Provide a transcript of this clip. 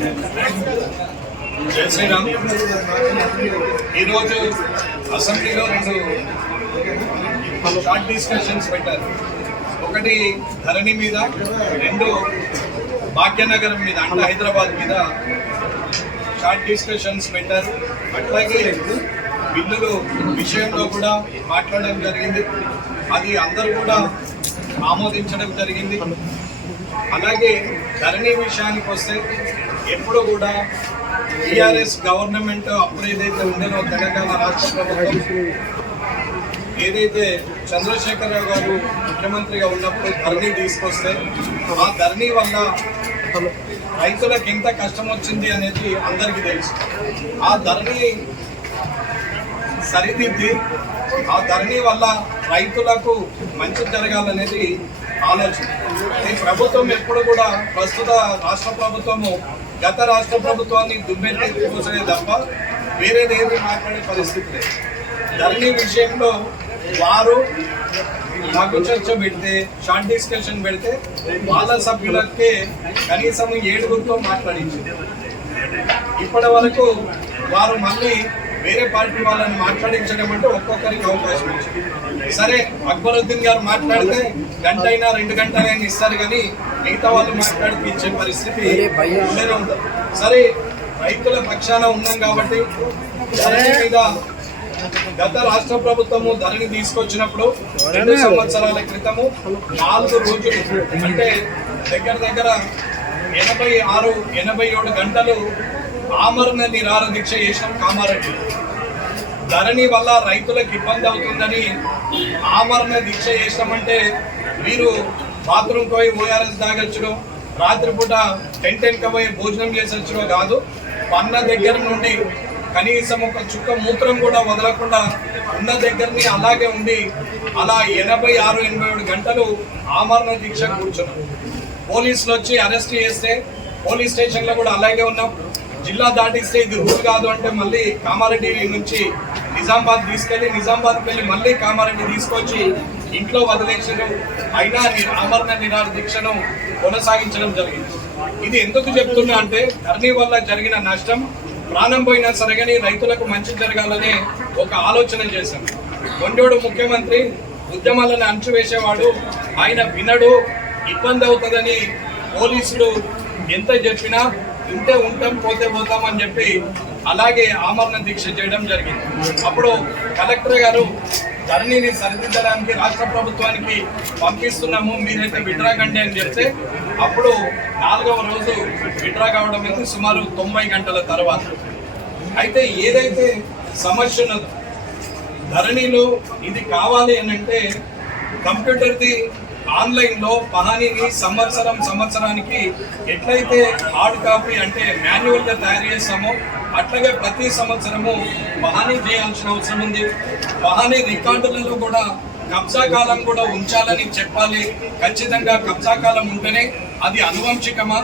జై శ్రీరామ్. ఈరోజు అసెంబ్లీలో రెండు షార్ట్ డిస్కషన్స్ పెట్టారు. ఒకటి ధరణి మీద, రెండు భాగ్యనగరం మీద అంటే హైదరాబాద్ మీద షార్ట్ డిస్కషన్స్ పెట్టారు. అట్లాగే బిల్లులు విషయంలో కూడా మాట్లాడడం జరిగింది. అది అందరూ కూడా ఆమోదించడం జరిగింది. అలాగే ధరణి విషయానికి వస్తే ఎప్పుడు కూడా టీఆర్ఎస్ గవర్నమెంట్ అప్పుడు ఏదైతే ఉండేనో తెలంగాణ రాష్ట్ర ప్రభుత్వం ఏదైతే చంద్రశేఖరరావు గారు ముఖ్యమంత్రిగా ఉన్నప్పుడు ధరణి తీసుకొస్తే ఆ ధరణి వల్ల రైతులకు ఎంత కష్టం వచ్చింది అనేది అందరికీ తెలుసు. ఆ ధరణి సరిదిద్ది ఆ ధరణి వల్ల రైతులకు మంచి జరగాలనేది ఆలోచన. ఈ ప్రభుత్వం ఎప్పుడు కూడా ప్రస్తుత రాష్ట్ర ప్రభుత్వము గత రాష్ట్ర ప్రభుత్వాన్ని దుమ్మెత్తి పోసే తప్ప వేరేదేది మాట్లాడే పరిస్థితి లేదు. ధరణి విషయంలో వారు నాకు చర్చ పెడితే, షార్ట్ డిస్కషన్ పెడితే వాళ్ళ సభ్యులకే కనీసం 7గురితో మాట్లాడించింది. ఇప్పటి వరకు వారు మళ్ళీ వేరే పార్టీ వాళ్ళని మాట్లాడించడం అంటే ఒక్కొక్కరికి అవకాశం ఇచ్చింది. సరే, అక్బరుద్దీన్ గారు మాట్లాడితే గంట అయినా 2 గంటలైనా ఇస్తారు, కానీ మిగతా వాళ్ళు మాట్లాడితే ఇచ్చే పరిస్థితి ఉండేనే ఉంటుంది. సరే, రైతుల పక్షాన ఉన్నాం కాబట్టి ధరణి మీద గత రాష్ట్ర ప్రభుత్వము ధరణి తీసుకొచ్చినప్పుడు 2 సంవత్సరాల క్రితము 4 రోజులు అంటే దగ్గర 86-87 గంటలు ఆమరణ నిరాహార దీక్ష చేసినాం కామారెడ్డి. ధరణి వల్ల రైతులకు ఇబ్బంది అవుతుందని ఆమరణ దీక్ష చేసినామంటే మీరు బాత్రూమ్కి పోయి ఓఆర్ఎస్ తాగొచ్చుడో, రాత్రిపూట టెంట్ పోయి భోజనం చేసొచ్చుడో కాదు. పన్న దగ్గర నుండి కనీసం ఒక చుక్క మూత్రం కూడా వదలకుండా ఉన్న దగ్గరని అలాగే ఉండి అలా 86-87 గంటలు ఆమరణ దీక్ష కూర్చున్నాం. పోలీసులు వచ్చి అరెస్ట్ చేస్తే పోలీస్ స్టేషన్లో కూడా అలాగే ఉన్నాం. జిల్లా దాటిస్తే ఇది రూల్ కాదు అంటే మళ్ళీ కామారెడ్డి నుంచి నిజామాబాద్ తీసుకెళ్ళి, నిజామాబాద్కి వెళ్ళి మళ్ళీ కామారెడ్డి తీసుకొచ్చి ఇంట్లో వదిలేసడం, అయినా ఆమరణ నిరాహార దీక్షను కొనసాగించడం జరిగింది. ఇది ఎందుకు చెప్తున్నా అంటే ధరణి వల్ల జరిగిన నష్టం ప్రాణం పోయినా సరే కానీ రైతులకు మంచి జరగాలనే ఒక ఆలోచన చేశాం. కొండోడు ముఖ్యమంత్రి ఉద్యమాలను అణచివేసేవాడు, ఆయన వినడు, ఇబ్బంది అవుతుందని పోలీసులు ఎంత చెప్పినా ఉంటే ఉంటాం పోతే పోతాం అని చెప్పి అలాగే ఆమరణ దీక్ష చేయడం జరిగింది. అప్పుడు కలెక్టర్ గారు ధరణిని సరిదిద్దడానికి రాష్ట్ర ప్రభుత్వానికి పంపిస్తున్నాము, మీరైతే విడ్రా కండి అని చెప్తే అప్పుడు 4వ రోజు విడ్రా కావడం అయితే సుమారు 90 గంటల తర్వాత. అయితే ఏదైతే సమస్య ఉన్నదో ధరణిలో ఇది కావాలి అని అంటే కంప్యూటర్ది ఆన్లైన్లో పహానీని సంవత్సరానికి ఎట్లయితే హార్డ్ కాపీ అంటే మాన్యువల్గా తయారు చేస్తామో అట్లాగే ప్రతి సంవత్సరము పహానీ చేయాల్సిన అవసరం ఉంది. పహానీ రికార్డులలో కూడా కబ్జా కాలం కూడా ఉంచాలని చెప్పాలి. ఖచ్చితంగా కబ్జా కాలం ఉంటేనే అది అనువంశికమా